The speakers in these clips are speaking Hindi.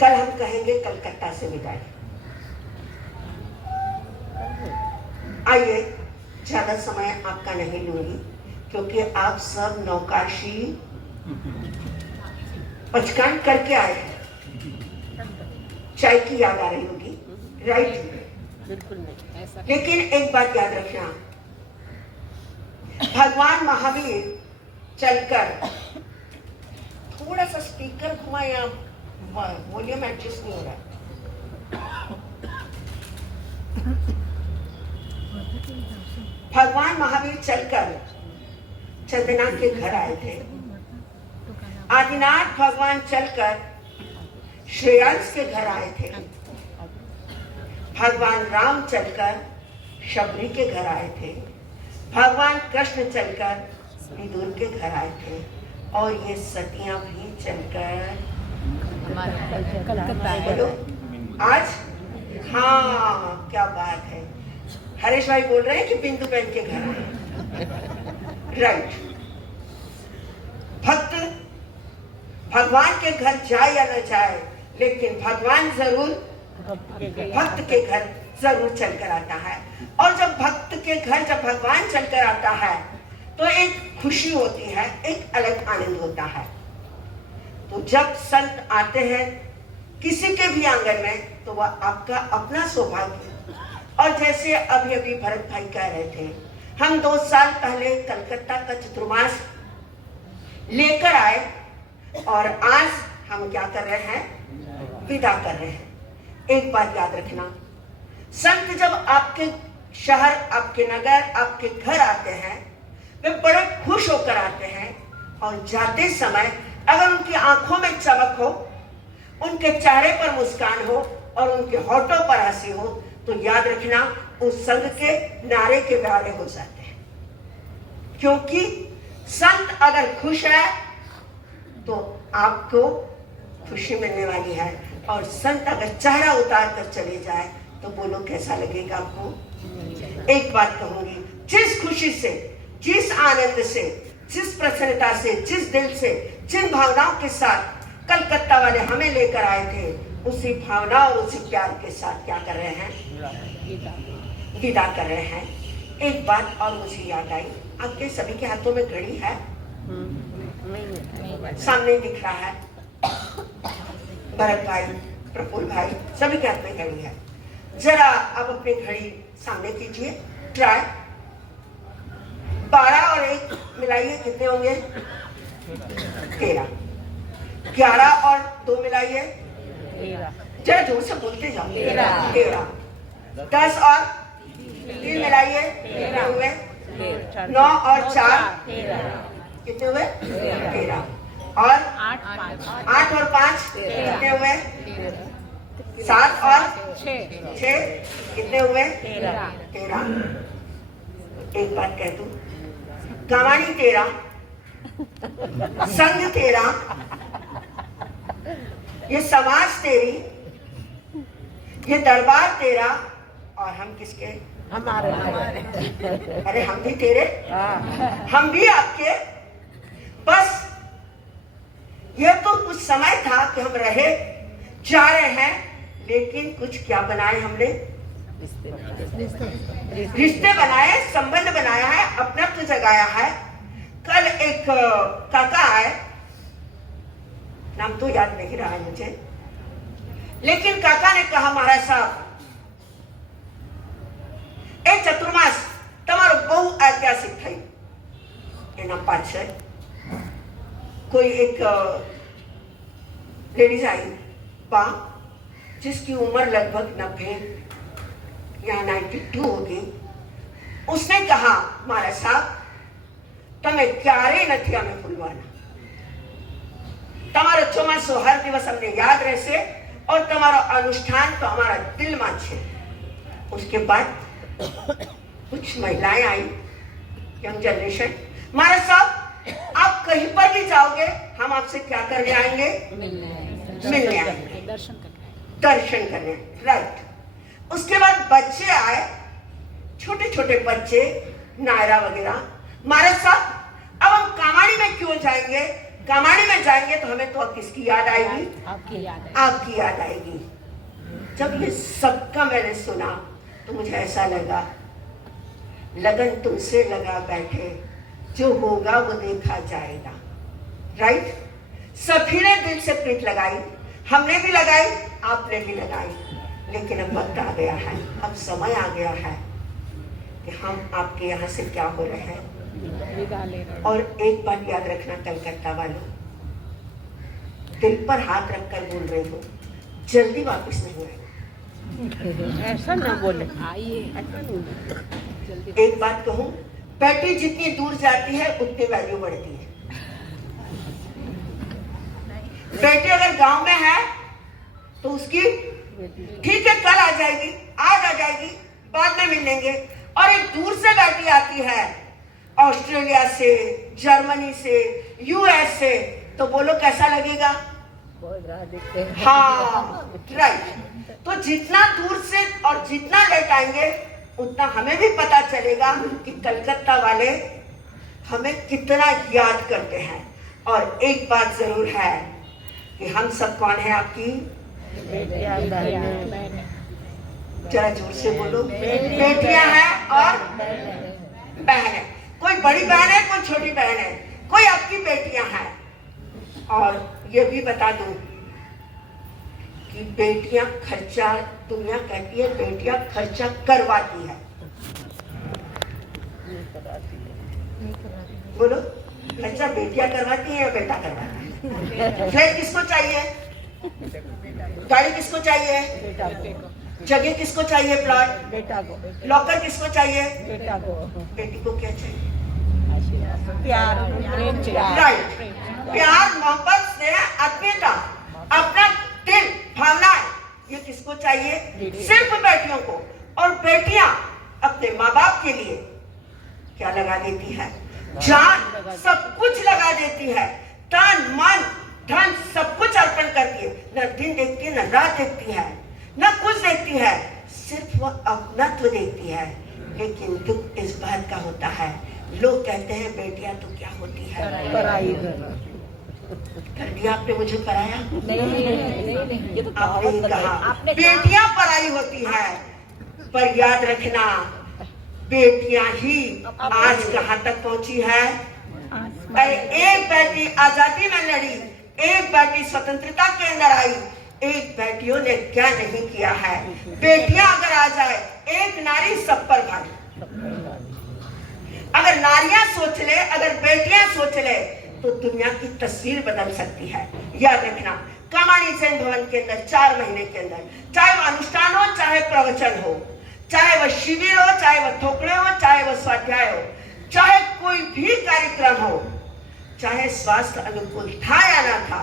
कल हम कहेंगे कलकत्ता से विदाई। आइए, ज्यादा समय आपका नहीं लूंगी क्योंकि आप सब नौकाशी पचकान करके आए हैं। चाय की याद आ रही होगी, राइट? बिल्कुल नहीं ऐसा। लेकिन एक बात याद रखना, भगवान महावीर चलकर, थोड़ा सा स्पीकर घुमाए, आप वॉल्यूम एडजस्ट नहीं हो रहा। भगवान महावीर चलकर चंदना के घर आए थे। आदिनाथ भगवान चलकर श्रेयांश के घर आए थे। भगवान राम चलकर शबरी के घर आए थे। भगवान कृष्ण चलकर विदुर के घर आए थे। और ये सतियां भी चलकर बोलो आज। हाँ, क्या बात है। हरीश भाई बोल रहे हैं कि बिंदु बहन के घर आए, राइट? भक्त भगवान के घर जाए या न जाए, लेकिन भगवान जरूर भक्त के घर जरूर चलकर आता है। और जब भक्त के घर जब भगवान चलकर आता है तो एक खुशी होती है, एक अलग आनंद होता है। तो जब संत आते हैं किसी के भी आंगन में तो वह आपका अपना सौभाग्य। और जैसे अभी अभी भरत भाई कह रहे थे, हम 2 साल पहले कलकत्ता का चतुर्मास लेकर आए और आज हम क्या कर रहे हैं? विदा कर रहे हैं। एक बात याद रखना, संत जब आपके शहर, आपके नगर, आपके घर आते हैं, वे बड़े खुश होकर आते हैं। और जाते समय अगर उनकी आंखों में चमक हो, उनके चेहरे पर मुस्कान हो और उनके होठों पर हंसी हो, तो याद रखना उस संत के नारे के बराबर हो जाते हैं। क्योंकि संत अगर खुश है तो आपको खुशी मिलने वाली है। और संत अगर चेहरा उतार कर चले जाए तो बोलो कैसा लगेगा आपको? एक बात कहूंगी, जिस खुशी से, जिस आनंद से, जिस प्रसन्नता से, जिस दिल से, जिन भावनाओं के साथ कलकत्ता वाले हमें लेकर आए थे, उसी भावना और उसी प्यार के साथ क्या कर रहे हैं? विदा कर रहे हैं। एक बात और मुझे याद आई, आपके सभी के हाथों में घड़ी है, सामने दिख रहा है। भरत भाई, प्रफुल्ल भाई, सभी के हाथ में घड़ी है। जरा अब अपनी घड़ी सामने कीजिए, ट्राई। 12 और 1 मिलाइए, कितने होंगे? 13। 11 और 2 मिलाइए, जरा जोर से बोलते जाओ। 13। 10 और 3 मिलाइए, कितने हुए? 9 और 4 कितने हुए? 13। और 8 और 5 कितने हुए? 7 और 6 कितने हुए? 13। एक बात कह दूं, कहानी 13, संघ 13, ये समाज तेरी, ये दरबार तेरा, और हम किसके? हमारे। अरे हम भी तेरे, हम भी आपके। बस यह तो कुछ समय था कि हम रहे, जा रहे हैं, लेकिन कुछ क्या बनाए हमने? रिश्ते बनाए, संबंध बनाया है, अपनत्व जगाया है। कल एक काका आए, नाम तो याद नहीं रहा मुझे, लेकिन काका ने कहा, महाराज साहब, एक चतुर्मास तमारो बहु ऐतिहासिक थी। एना पाछे कोई एक लेडीज आई बा, जिसकी उम्र लगभग 90 या 92 होगी। उसने कहा, महाराज साहब, तमे क्यारे નથી અમે ભૂલવાના। તમારો ચોમાસો हर दिवस हमने याद રહેશે और તમારો अनुष्ठान तो हमारा दिल में है। उसके बाद कुछ महिलाएं आई, यंग जनरेशन, महाराज साहब आप कहीं पर भी जाओगे, हम आपसे क्या करने आएंगे? मिलने आएंगे, दर्शन करने, राइट। उसके बाद बच्चे आए, छोटे छोटे बच्चे, नायरा वगैरह, महाराज साहब अब हम कामाड़ी में क्यों जाएंगे, कामाड़ी में जाएंगे तो हमें तो अब किसकी याद आएगी? आपकी याद है। आपकी याद आएगी। जब ये सबका मैंने सुना तो मुझे ऐसा लगा, लगन तुमसे लगा बैठे, जो होगा वो देखा जाएगा। राइट? सभी ने दिल से प्रीत लगाई, हमने भी लगाई, आपने भी लगाई, लेकिन अब वक्त आ गया है, अब समय आ गया है कि हम आपके यहाँ से क्या हो रहे हैं। विदा ले रहे हैं। और एक बात याद रखना कलकत्ता वालों, दिल पर हाथ रखकर बोल रही हो, जल्दी वापस नहीं आएगा। ऐसा ना बोले, आइए, ऐसा नहीं बोले। जल्दी एक बात कहूँ, बेटी जितनी दूर जाती है उतनी वैल्यू बढ़ती है। बेटी अगर गांव में है तो उसकी ठीक है कल आ जाएगी, आज आ जाएगी, बाद में मिलेंगे। और एक दूर से बेटी आती है ऑस्ट्रेलिया से, जर्मनी से, यूएस से, तो बोलो कैसा लगेगा? बहुत राह देखते हैं। हाँ, राइट। तो जितना दूर से और जितना लेट आएंगे उतना हमें भी पता चलेगा कि कलकत्ता वाले हमें कितना याद करते हैं। और एक बात जरूर है कि हम सब कौन है आपकी? बेटियां, बहनें। जरा जोर से बोलो। बेटियां हैं और बहनें। कोई बड़ी बहन है, कोई छोटी बहन है, कोई आपकी बेटियां हैं। और ये भी बता दूं कि बेटियां खर्चा, दुनिया कहती है बेटियां खर्चा करवाती है। बोलो, खर्चा बेटियां करवाती है या बेटा करवाता है? फ्लैट किसको चाहिए? गाड़ी किसको चाहिए? बेटा को, जगह किसको चाहिए? प्लॉट। बेटा को, लॉकर किसको चाहिए? बेटा को। बेटी को क्या चाहिए? प्यार, प्रेम, राइट। प्यार, मोहब्बत, स्नेह, आत्मीयता, अपना दिल, भावनाएं, ये किसको चाहिए? सिर्फ बेटियों को। और बेटियां अपने माँ बाप के लिए क्या लगा देती है? जान, सब कुछ लगा देती है, तन मन धन सब कुछ अर्पण करती है। न दिन देखती है, न रात देखती है, न कुछ देखती है, सिर्फ वह अपनत्व देखती है। लेकिन दुख इस बात का होता है, लोग कहते हैं बेटियां तो क्या होती है? पराई। कर दिया आपने मुझे पराया? नहीं, ये तो आपने ही कहा आपने बेटियां पराई होती है। पर याद रखना, बेटियां ही आज कहां तक पहुंची है। अरे एक बेटी आजादी में लड़ी, एक बेटी स्वतंत्रता के अंदर आई, एक बेटियों ने क्या नहीं किया है। बेटियां अगर आ जाए, एक नारी सब पर भारी। अगर नारियां सोच ले, अगर बेटियां सोच ले, तो दुनिया की तस्वीर बदल सकती है। याद रखना, कामाड़ी जैन भवन के अंदर 4 महीने के अंदर, चाहे वह अनुष्ठान हो, चाहे प्रवचन हो, चाहे वह शिविर हो, चाहे वह थोकड़े हो, चाहे वह स्वाध्याय हो, चाहे कोई भी कार्यक्रम हो, चाहे स्वास्थ्य अनुकूल था या ना था,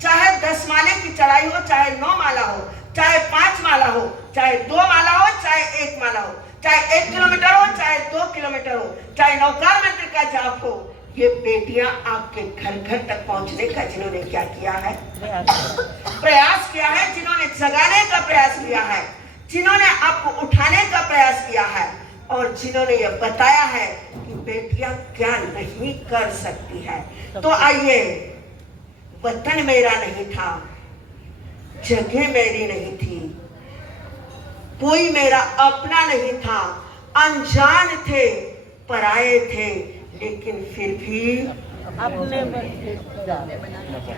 चाहे 10 माले की चढ़ाई हो, चाहे 9 माला हो, चाहे 5 माला हो, चाहे 2 माला हो, चाहे 1 माला हो, चाहे 1 किलोमीटर हो, चाहे 2 किलोमीटर हो, चाहे नौकार मंत्र का जाप हो, ये बेटियां आपके घर घर तक पहुंचने का जिन्होंने क्या किया है? प्रयास किया है, जिन्होंने जगाने का प्रयास किया है, जिन्होंने आपको उठाने का प्रयास किया है, और जिन्होंने ये बताया है कि बेटियां क्या नहीं कर सकती है। तो आइए, वतन मेरा नहीं था, जगह मेरी नहीं थी, कोई मेरा अपना नहीं था, अनजान थे, पराए थे, लेकिन फिर भी अपने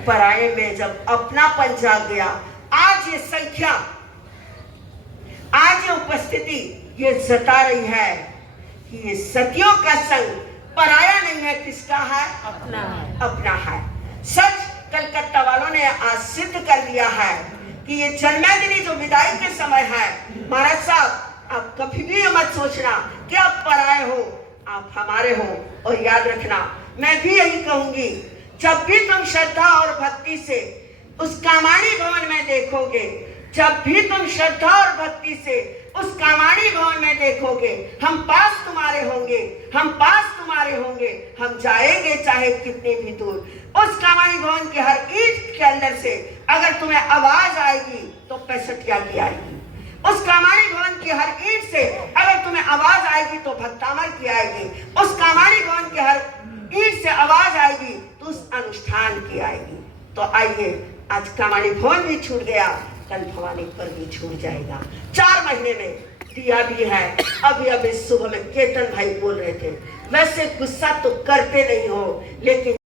पराए में जब अपनापन जाग गया, आज ये संख्या, आज ये उपस्थिति ये जता रही है कि ये सतियों का संग पराया नहीं है, किसका है? अपना है। अपना है। सच कलकत्ता वालों ने आज सिद्ध कर दिया है कि ये जन्मदिनी जो विदाई के समय है, महाराज साहब आप कभी भी मत सोचना कि आप पराए हो, आप हमारे हो। और याद रखना, मैं भी यही कहूंगी, जब भी तुम श्रद्धा और भक्ति से उस कामाड़ी भवन में देखोगे, जब भी तुम श्रद्धा और भक्ति से उस कामाड़ी भवन में देखोगे, हम पास तुम्हारे होंगे, हम पास तुम्हारे होंगे, हम जाएंगे चाहे कितने भी दूर। उस कामाड़ी भवन के हर ईंट के अंदर से अगर तुम्हें आवाज आएगी तो 65 की आएगी। उस कामाड़ी भवन की हर ईंट से अगर तुम्हें आवाज आएगी तो भक्तामर की आएगी। उस कामाड़ी भवन के हर ईंट से आवाज आएगी तो उस अनुष्ठान की आएगी। तो आइए, आज कामाणी भवन भी छूट गया, कल भवानी पर भी छूट जाएगा। 4 महीने में दिया भी है। अभी सुबह में केतन भाई बोल रहे थे, वैसे गुस्सा तो करते नहीं हो, लेकिन